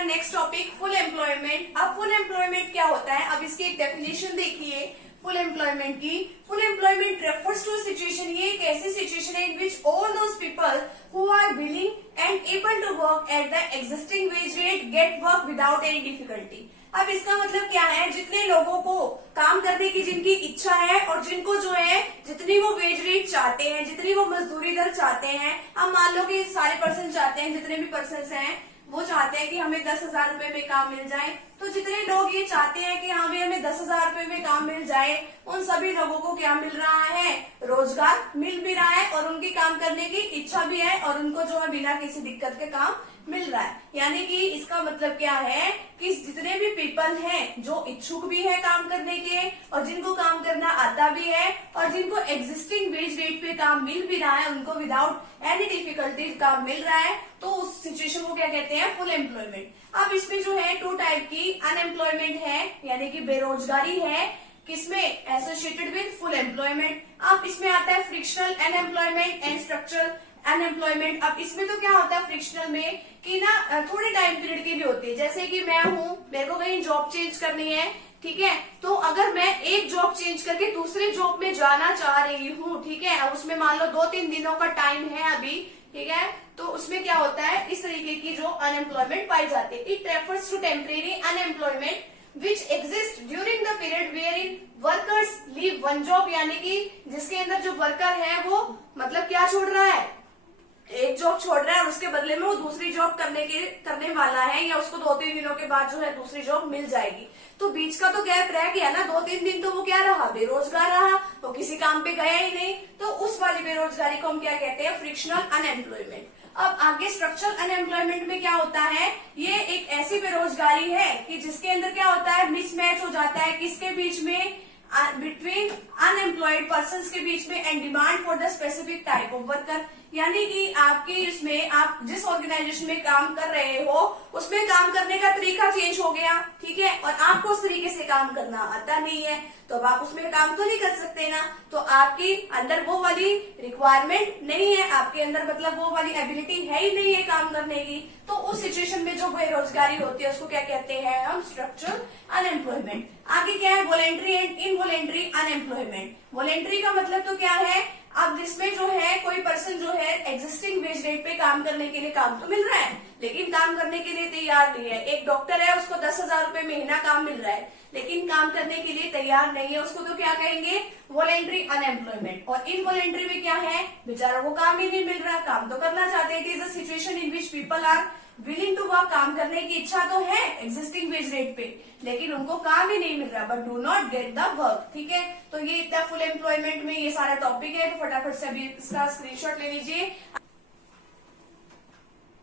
हमारा next topic full employment. अब full employment क्या होता है, अब इसकी एक डेफिनेशन देखिए फुल एम्प्लॉयमेंट की। Full employment refers to situation, ये एक ऐसी सिचुएशन है in which all those people who are willing and able to work at the existing wage rate get work without any difficulty. अब इसका मतलब क्या है, जितने लोगों को काम करने की जिनकी इच्छा है और जिनको जो है जितनी वो वेज रेट चाहते हैं, जितनी वो मजदूरी दर चाहते हैं, अब मान लो कि सारे पर्सन चाहते हैं, जितने भी पर्सन हैं वो चाहते हैं कि हमें 10,000 रुपए में काम मिल जाए। तो जितने लोग ये चाहते हैं कि हाँ भाई हमें 10,000 रुपए में काम मिल जाए, उन सभी लोगों को क्या मिल रहा है, रोजगार मिल भी रहा है और उनकी काम करने की इच्छा भी है और उनको जो है बिना किसी दिक्कत के काम मिल रहा है। यानी कि इसका मतलब क्या है कि जितने भी पीपल हैं जो इच्छुक भी है काम करने के और जिनको काम करना आता भी है और जिनको एग्जिस्टिंग वेज रेट पे काम मिल भी रहा है, उनको विदाउट एनी डिफिकल्टीज काम मिल रहा है, तो उस सिचुएशन को क्या कहते हैं, फुल एम्प्लॉयमेंट। अब इसमें जो है टू टाइप की अनएम्प्लॉयमेंट है, यानी कि बेरोजगारी है, किसमें, एसोसिएटेड विद फुल एम्प्लॉयमेंट। अब इसमें आता है frictional unemployment and structural unemployment. अब इसमें तो क्या होता है फ्रिक्शनल में कि ना थोड़े टाइम पीरियड की भी होती है, जैसे कि मैं हूँ, मेरे को कहीं जॉब चेंज करनी है, ठीक है, तो अगर मैं एक जॉब चेंज करके दूसरे जॉब में जाना चाह रही हूँ, ठीक है, अब उसमें मान लो 2-3 दिनों का टाइम है अभी, ठीक है, तो उसमें क्या होता है, इस तरीके की जो अनएम्प्लॉयमेंट पाई जाती है। It refers to temporary unemployment which exist during the period wherein workers leave one job, यानी कि जिसके अंदर जो वर्कर है वो मतलब क्या छोड़ रहा है, एक जॉब छोड़ रहा है और उसके बदले में वो दूसरी जॉब करने वाला है, या उसको 2-3 दिनों के बाद जो है दूसरी जॉब मिल जाएगी। तो बीच का तो गैप रह गया ना, 2-3 दिन तो वो क्या रहा, बेरोजगार रहा, तो किसी काम पे गया ही नहीं, तो उस वाली बेरोजगारी को हम क्या कहते हैं, फ्रिक्शनल अनएम्प्लॉयमेंट। अब आगे स्ट्रक्चरल अनएम्प्लॉयमेंट में क्या होता है, ये एक ऐसी बेरोजगारी है कि जिसके अंदर क्या होता है, मिसमैच हो जाता है किसके बीच में, बिटवीन अनएम्प्लॉयड पर्सन के बीच में and demand for the specific type of worker. यानी कि आपके इसमें आप जिस ऑर्गेनाइजेशन में काम कर रहे हो उसमें काम करने का तरीका चेंज हो गया, ठीक है, और आपको उस तरीके से काम करना आता नहीं है, तो अब आप उसमें काम तो नहीं कर सकते ना, तो आपकी अंदर वो वाली रिक्वायरमेंट नहीं है, आपके अंदर मतलब वो वाली एबिलिटी है ही नहीं है काम करने की, तो उस सिचुएशन में जो बेरोजगारी होती है उसको क्या कहते हैं हम, स्ट्रक्चरल अनएम्प्लॉयमेंट। आगे क्या है, voluntary and involuntary unemployment. Voluntary का मतलब तो क्या है, अब जिसमें जो है कोई पर्सन जो है एग्जिस्टिंग वेज रेट पे काम करने के लिए काम तो मिल रहा है लेकिन काम करने के लिए तैयार नहीं है। एक डॉक्टर है, उसको 10,000 रुपए महीना काम मिल रहा है लेकिन काम करने के लिए तैयार नहीं है, उसको तो क्या कहेंगे, वॉलेंट्री अनएम्प्लॉयमेंट। और इनवॉलेंट्री में क्या है, बेचारों को काम ही नहीं मिल रहा, काम तो करना चाहते हैं। It is a situation in which people are willing to work, काम करने की इच्छा तो है एग्जिस्टिंग वेज रेट पे लेकिन उनको काम ही नहीं मिल रहा, but do not get the work, ठीक है। तो ये इतना फुल एम्प्लॉयमेंट में ये सारा टॉपिक है, तो फटाफट से अभी इसका स्क्रीनशॉट ले लीजिए।